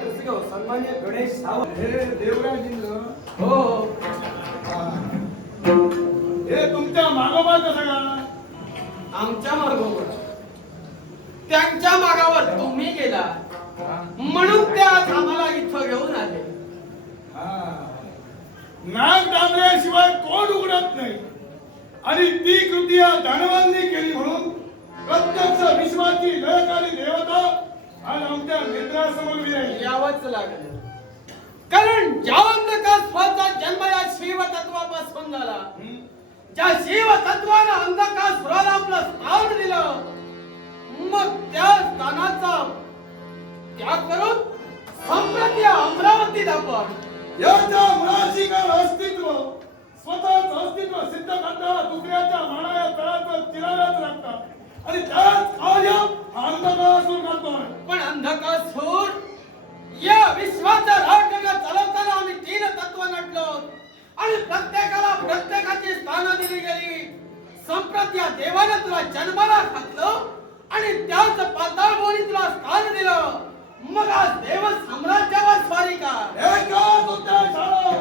सन्मान्य गणेश सावंत हे देवराजेंद्र हो हे तुमच्या मागोमाग कसं का आमच्या मागावर त्यांच्या मागावर तुम्ही गेला म्हणून ते आज आम्हाला इथं घेऊन आले. नाग डांबऱ्याशिवाय कोण उघडत नाही आणि ती कृती या दानवांनी केली म्हणून प्रत्यक्ष विश्वाची लयकारी देवता आज आमच्या नेत्रासमोर विराहिली. यावंच लागलं कारण ज्या अंधकास्वाचा जन्म या शिव तत्वापासून झाला, ज्या शिव तत्वानं अंधकासुराला आपलं स्थान दिलं, मग त्या स्थानाचा त्याग करून संप्रती अमरावतीत आपण याच्या मुळाशी का अस्तित्व स्वतःच अस्तित्व सिद्ध करता दुसऱ्याच्या मानाया तळाचं चिरायलाच लागतात आणि त्याच कार्य अंधकासूर करतोय. पण अंधकासूर या विश्वाचा राजकारणात चालवताना आम्ही तीन तत्व नटलो आणि प्रत्येकाला प्रत्येकाची स्थानं दिली गेली. संप्रत या देवानं तुला जन्माला घातलं आणि त्याच पाताळ भोवनी तुला स्थान दिलं. मग आज देव साम्राज्यावर स्वारी का? एकाच उद्देशाला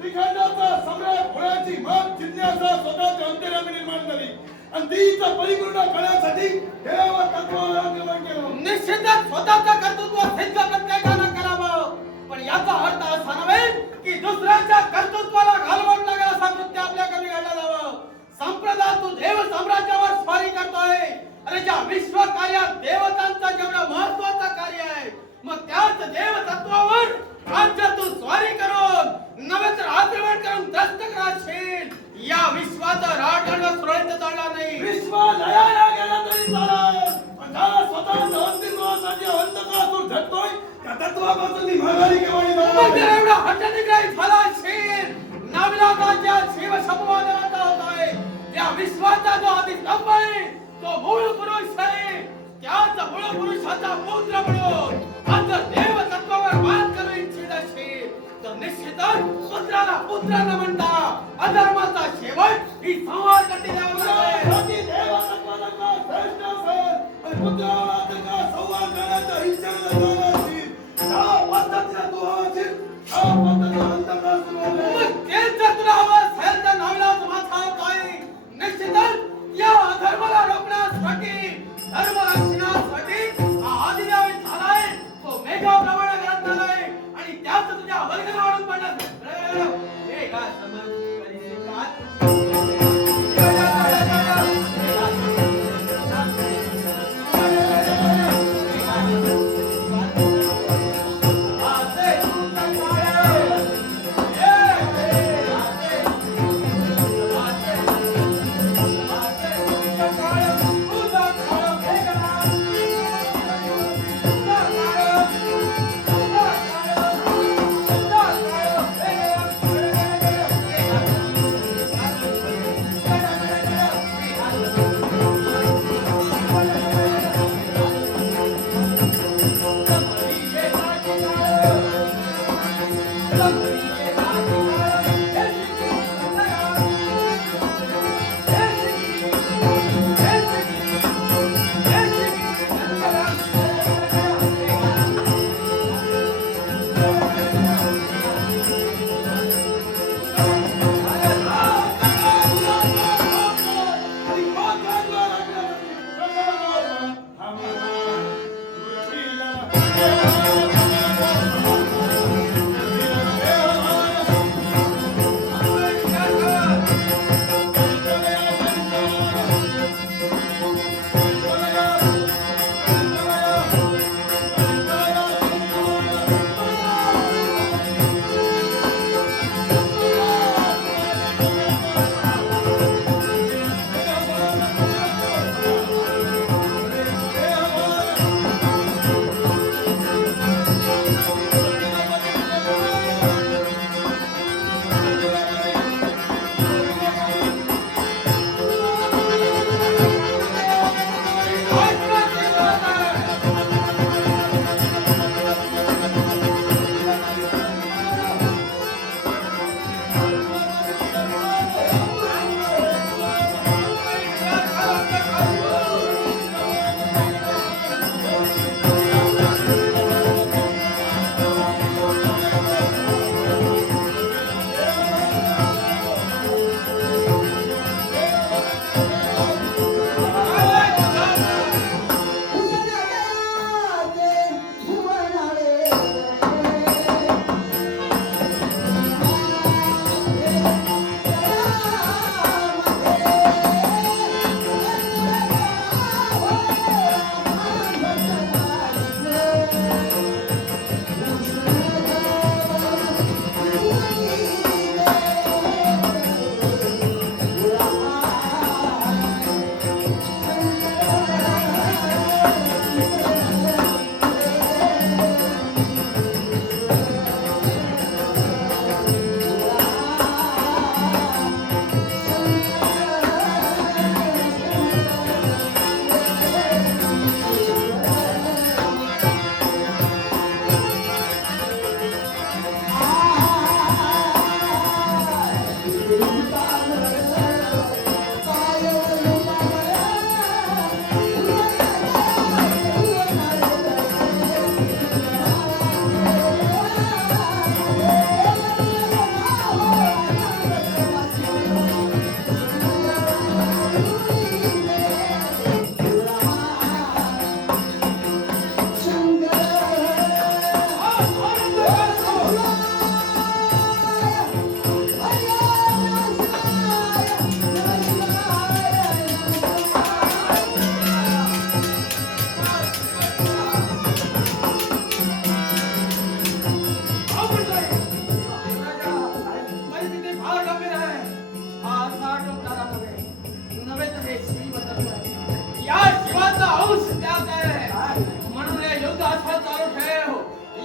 श्रीखंडाचा सम्राट होण्याची मत जिज्ञासा स्वतःच्या अंतर्यामी निर्माण झाली आणि तीच परिपूर्ण करण्यासाठी देव तत्वाला आगमन केलं. निश्चितच स्वतःचं कर्तृत्व सिद्ध प्रत्येकानं करावं, पण याचा अर्थ असा नव्हे की दुसऱ्याच्या कर्तृत्वाला घालवून लागेल असा कृत्य आपल्याकडे घडलं जावं. संप्रदाय तू देव साम्राज्यावर स्वारी करतोय. अरे ज्या विश्व कार्यात देवतांचं जेवढं महत्वाचं कार्य आहे, मग त्याच देव तत्वावर राज्य तू स्वारी करून नव्हे तर आक्रमण करून त्रस्त कराशील. या विश्वाचा राजगड सुरळीत चालणार नाही. विश्व लयाला गेला तरी चालेल, पण ज्याला स्वतःच्या अस्तित्वासाठी अंधकासूर झटतोय त्या तत्वापासून ती माघारी केव्हाही मग जाणार जर नाही. एवढा हट्टनिग्रही झाला असेल, नाविलाजाच्या शिव संवादाचा होतोय. या विश्वाचा जो आदिस्तंभ आहे तो मूळ पुरुष आहे. त्याच मूळ पुरुषाचा पुत्र म्हणून आज जर देव तत्वावर मात करू इच्छित असेल तर निश्चितच पुत्राला पुत्र न म्हणता अधर्माचा शेवट ही संहार करते द्यावा लागेल. त्यासाठी देव तत्वाचा श्रेष्ठ असेल आणि पुत्राला त्याचा संवाद करण्याच्या इच्छेने जाणार असतील. त्या पद्धतीने तू हवाशील, त्या पद्धतीने अंधकासूर होईल. मग तेच जर तुला हवं असेल तर नाविलाज माझा होतोय. निश्चितच या अधर्माला रोखण्यासाठी धर्म रक्षणासाठी हा आदिदेव झालाय. तो मेघाप्रमाणे घरात आलाय आणि त्याच तुझ्या वर्गण वाढून पडत मेघा समज करील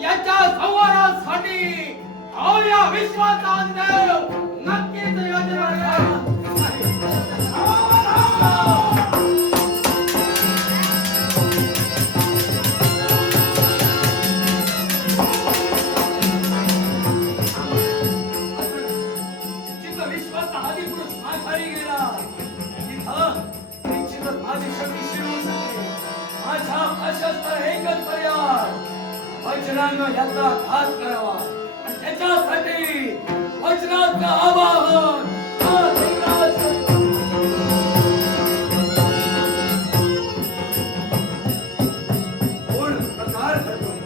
याच्या संहारासाठी अहो या विश्वाचा देव नक्कीच योजना करेल. जिथं विश्वाचा आदिपुरुष माघारी गेला तिथं निश्चितच माझी शक्ती शिरू शकते. माझ्या आशास्त्र एकच पर्याय वज्रानं याचा घात करावा आणि त्याच्यासाठी वज्राचं आवाहन हा देवराज करतो. कोण प्रकार करतोय?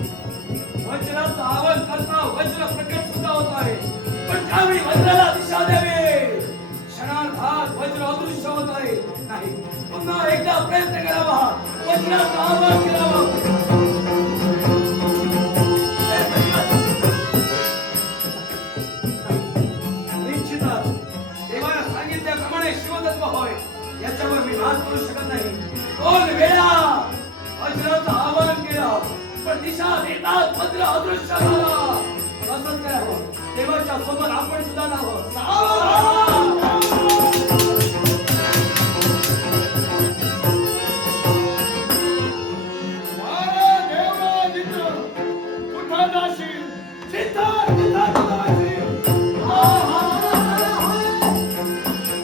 वज्राचं आवाहन करता वज्र प्रकट सुद्धा होत आहे. पण त्यावेळी वज्राला दिशा द्यावी. क्षणार्धात वज्र अदृश्य होत आहे. नाही, पुन्हा एकदा प्रयत्न करावा. वज्राचं आवाहन करावं. निश्चितच देवाने सांगितल्याप्रमाणे शिवतत्व होय. याच्यावर मी नाद करू शकत नाही. 2 वेळा वज्राचं आवाहन केलं, पण दिशा देतात वज्र अदृश्य झाला. असंच करावं. देवाच्या सोबत आपण सुद्धा नावं.